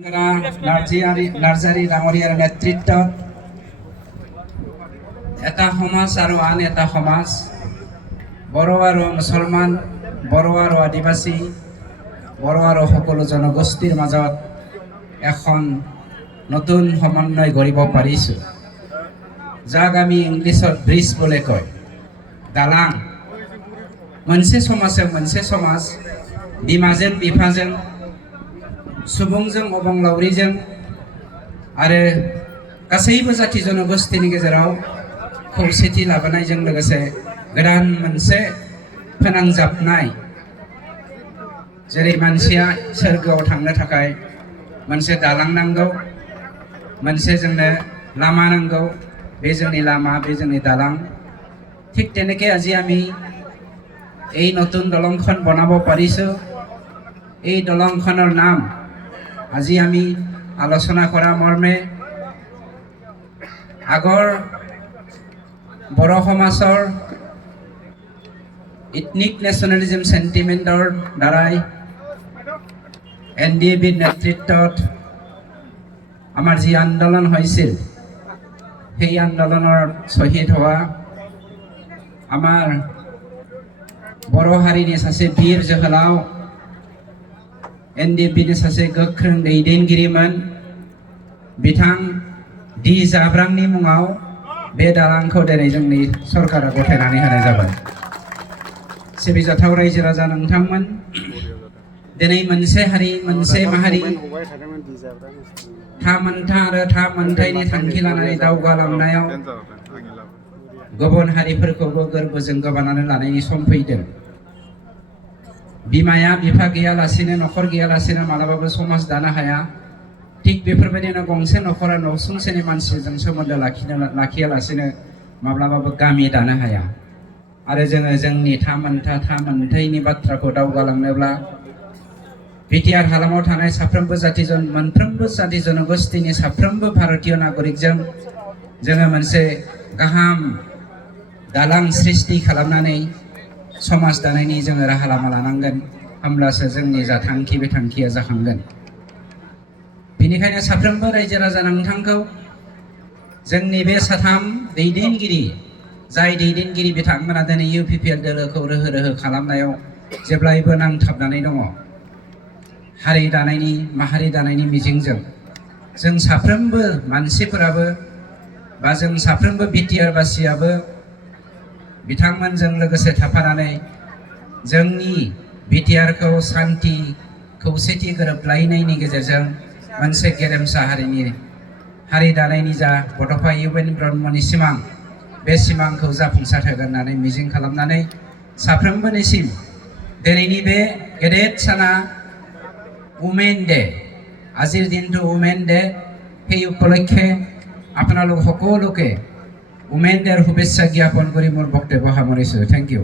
নাৰ্জাৰী ডাঙৰীয়াৰ নেতৃত্বত এটা সমাজ আৰু আন এটা সমাজ, বড়ো আৰু মুছলমান, বড়ো আৰু আদিবাসী, বড়ো আৰু সকলো জনগোষ্ঠীৰ মাজত এখন নতুন সমন্বয় গঢ়িব পাৰিছোঁ, যাক আমি ইংলিছত ব্ৰিজ বুলি কয়, দালাং। मोनसे समाजजों मोनसे समाज, बिमाजों बिफाजों, सुबुंजों अबंलावरिजों आरो गासैबो जाथि जनगोष्ठीनि गेजेराव खौसेथि लाबोनायजों लोगोसे गोदान मोनसे फोनांजाबनाय, जेरै मानसिया सोरगोआव थांनो थाखाय मोनसे दालां नांगौ, मोनसे जोंनो लामा नांगौ, बे जोंनि लामा, बे जोंनि दालां। ঠিক তেনেকৈ আজি আমি এই নতুন দলংখন বনাব পাৰিছোঁ। এই দলংখনৰ নাম আজি আমি আলোচনা কৰা মৰ্মে আগৰ বড়ো সমাজৰ ইথনিক নেশ্যনেলিজম সেন্টিমেন্টৰ দ্বাৰাই NDABৰ নেতৃত্বত আমাৰ যি আন্দোলন হৈছিল, সেই আন্দোলনৰ শ্বহীদ হোৱা আমাৰ बड़ो हारिनि सासे वीर जोहोलाव, NDABनि सासे गोख्रों दैदेनगिरिमोन, बिथां डि जाब्रांनि मुङाव बे दालांखौ दिनै जोंनि सरकारा गथायनानै होनाय जाबाय। सिबिजाथाव रायजो राजा नोंथांमोन, दिनै मोनसे हारि, मोनसे माहारि था मोनथा आरो था मोनथायनि थांखि लानानै दावगालांनायाव गुबुन हारिफोरखौबो गोरबोजों गोबानानै लानायनि सम फैदों। बिमाया बिफा गैयालासेनो, न'खर गैयालासेनो मालाबाबो समाज दानो हाया। थिग बेफोरबायदिनो गंसे न'खरा न'सुंसेनि मानसिजों सोमोन्दो लाखियालासेनो माब्लाबाबो गामि दानो हाया। आरो जोङो जोंनि था मोनथायनि बाथ्राखौ दावगालांनोब्ला बिटिआर हालामाव थानाय साफ्रोमबो मोनफ्रोमबो जाथि जनगोष्ठीनि साफ्रोमबो भारतीय नागरिकजों जोङो मोनसे गाहाम दालां सृष्टि खालामनानै समाज दानायनि जोङो राहा लामा लानांगोन, होमब्लासो जोंनि जा थांखि, बे थांखिया जाखांगोन। बेनिखायनो साफ्रोमबो रायजो राजा नोंथांखौ जोंनि बे साथाम दैदेनगिरि, जाय दैदेनगिरि बिथांमोना दिनै UPPL दोलोखौ रोहो रोहो खालामनायाव जेब्लायबो नांथाबनानै दङ, हारि दानायनि, माहारि दानायनि मिजिंजों जों साफ्रोमबो मानसिफोराबो बा जों साफ्रोमबो बिटिआर बासियाबो बिथांमोनजों लोगोसे थाफानानै जोंनि बिटिआरखौ शान्ति, खौसेथि, गोरोबलायनायनि गेजेरजों मोनसे गेरेमसा हारि दानायनि जा बड'फा इउएन ब्रह्मनि सिमां, बे सिमांखौ जाफुंसार होगोन होननानै मिजिं खालामनानै साफ्रोमबोनिसिम दिनैनि बे गेदेर साना উমেন ডে, আজিৰ দিনটো উমেন ডে, সেই উপলক্ষে আপোনালোক সকলোকে উমেন ডেৰ শুভেচ্ছা জ্ঞাপন কৰি মোৰ বক্তব্য সামৰিছোঁ। Thank you.